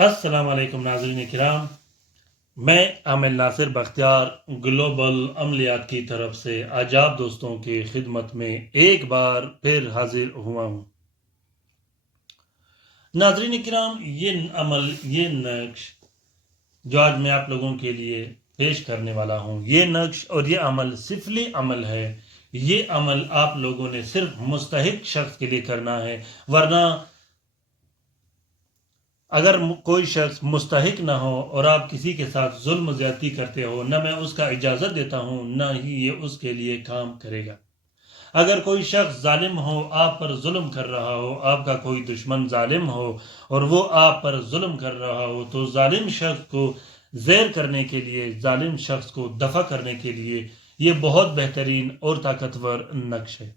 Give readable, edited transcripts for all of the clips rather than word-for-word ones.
अस्सलाम वालेकुम नाज़रीन किराम, मैं आमिर नासिर बख्तियार ग्लोबल अमलियात की तरफ से आज आप दोस्तों की खिदमत में एक बार फिर हाजिर हुआ हूँ। नाज़रीन किराम, ये नक्श जो आज मैं आप लोगों के लिए पेश करने वाला हूँ, ये नक्श और ये अमल सिफली अमल है। ये अमल आप लोगों ने सिर्फ मुस्तहिक शख्स के लिए करना है, वरना अगर कोई शख्स मुस्तहिक ना हो और आप किसी के साथ जुल्म ज्यादती करते हो, न मैं उसका इजाज़त देता हूँ न ही ये उसके लिए काम करेगा। अगर कोई शख्स जालिम हो, आप पर जुल्म कर रहा हो, आपका कोई दुश्मन जालिम हो और वो आप पर जुल्म कर रहा हो, तो जालिम शख्स को ज़ेर करने के लिए, जालिम शख्स को दफा करने के लिए ये बहुत बेहतरीन और ताकतवर नक्श है।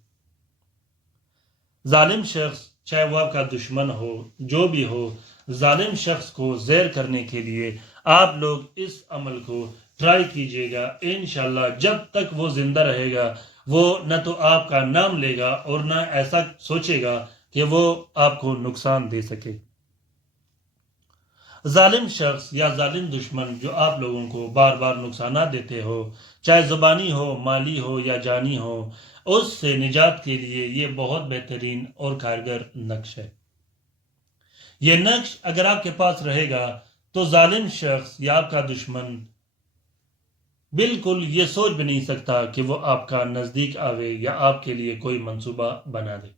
जालिम शख्स, चाहे वो आपका दुश्मन हो, जो भी हो, जालिम शख्स को ज़ेर करने के लिए आप लोग इस अमल को ट्राई कीजिएगा। इंशाल्लाह जब तक वो जिंदा रहेगा, वो न तो आपका नाम लेगा और न ऐसा सोचेगा कि वो आपको नुकसान दे सके। जालिम शख्स या जालिम दुश्मन जो आप लोगों को बार बार नुकसान देते हो, चाहे ज़ुबानी हो, माली हो या जानी हो, उससे निजात के लिए ये बहुत बेहतरीन और कारगर नक्श है। ये नक्श अगर आपके पास रहेगा तो जालिम शख्स या आपका दुश्मन बिल्कुल ये सोच भी नहीं सकता कि वो आपका नज़दीक आवे या आपके लिए कोई मंसूबा बना दे।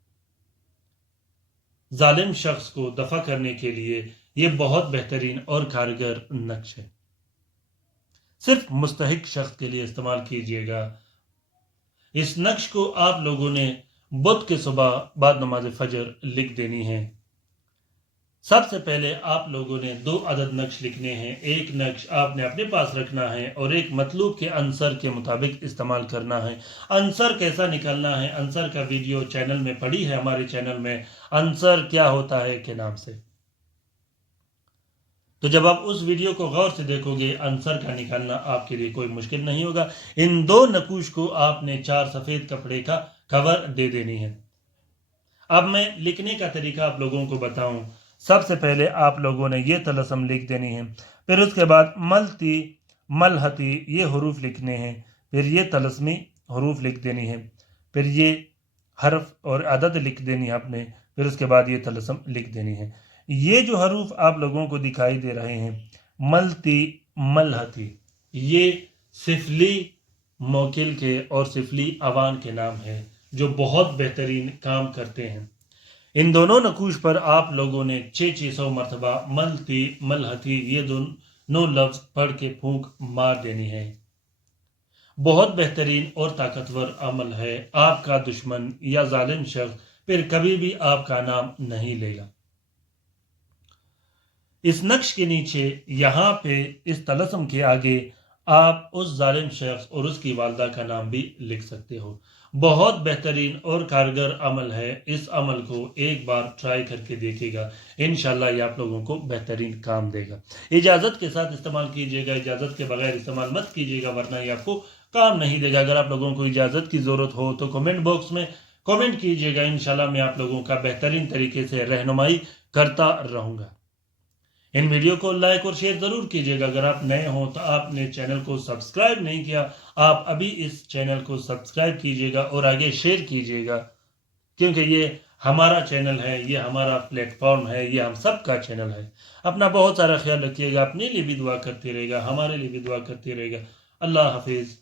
जालिम शख्स को दफा करने के लिए ये बहुत बेहतरीन और कारगर नक्श है। सिर्फ मुस्तहिक शख्स के लिए इस्तेमाल कीजिएगा। इस नक्श को आप लोगों ने बुध के सुबह बाद नमाज फजर लिख देनी है। सबसे पहले आप लोगों ने 2 अदद नक्श लिखने हैं। एक नक्श आपने अपने पास रखना है और एक मतलूब के अंसर के मुताबिक इस्तेमाल करना है। अंसर कैसा निकालना है, अंसर का वीडियो चैनल में पड़ी है, हमारे चैनल में अंसर क्या होता है के नाम से। तो जब आप उस वीडियो को गौर से देखोगे, अंसर का निकालना आपके लिए कोई मुश्किल नहीं होगा। इन 2 नकूश को आपने 4 सफ़ेद कपड़े का कवर दे देनी है। अब मैं लिखने का तरीका आप लोगों को बताऊं। सबसे पहले आप लोगों ने ये तलस्सम लिख देनी है, फिर उसके बाद मलती मलहती ये हरूफ लिखने हैं, फिर ये तलस्मी हरूफ लिख देनी है, फिर ये हर्फ और अदद लिख देनी है आपने, फिर उसके बाद ये तलस्सम लिख देनी है। ये जो हरूफ आप लोगों को दिखाई दे रहे हैं, मलती मलहती, ये सिफली मोकिल के और सिफली अवान के नाम है जो बहुत बेहतरीन काम करते हैं। इन दोनों नकूश पर आप लोगों ने 600 मरतबा मलती मलहती ये दोनों लफ्ज पढ़ के फूंक मार देनी है। बहुत बेहतरीन और ताकतवर अमल है। आपका दुश्मन या जालिम शख्स फिर कभी भी आपका नाम नहीं लेगा। इस नक्श के नीचे यहाँ पे इस तलस्सम के आगे आप उस जालिम शख्स और उसकी वालदा का नाम भी लिख सकते हो। बहुत बेहतरीन और कारगर अमल है। इस अमल को एक बार ट्राई करके देखिएगा, इंशाल्लाह ये आप लोगों को बेहतरीन काम देगा। इजाज़त के साथ इस्तेमाल कीजिएगा, इजाज़त के बगैर इस्तेमाल मत कीजिएगा, वरना ये आपको काम नहीं देगा। अगर आप लोगों को इजाज़त की ज़रूरत हो तो कमेंट बॉक्स में कमेंट कीजिएगा, इंशाल्लाह मैं आप लोगों का बेहतरीन तरीके से रहनुमाई करता रहूँगा। इन वीडियो को लाइक और शेयर ज़रूर कीजिएगा। अगर आप नए हों तो आपने चैनल को सब्सक्राइब नहीं किया, आप अभी इस चैनल को सब्सक्राइब कीजिएगा और आगे शेयर कीजिएगा, क्योंकि ये हमारा चैनल है, ये हमारा प्लेटफॉर्म है, ये हम सब का चैनल है। अपना बहुत सारा ख्याल रखिएगा, अपने लिए भी दुआ करते रहेगा, हमारे लिए भी दुआ करते रहेगा। अल्लाह हाफिज़।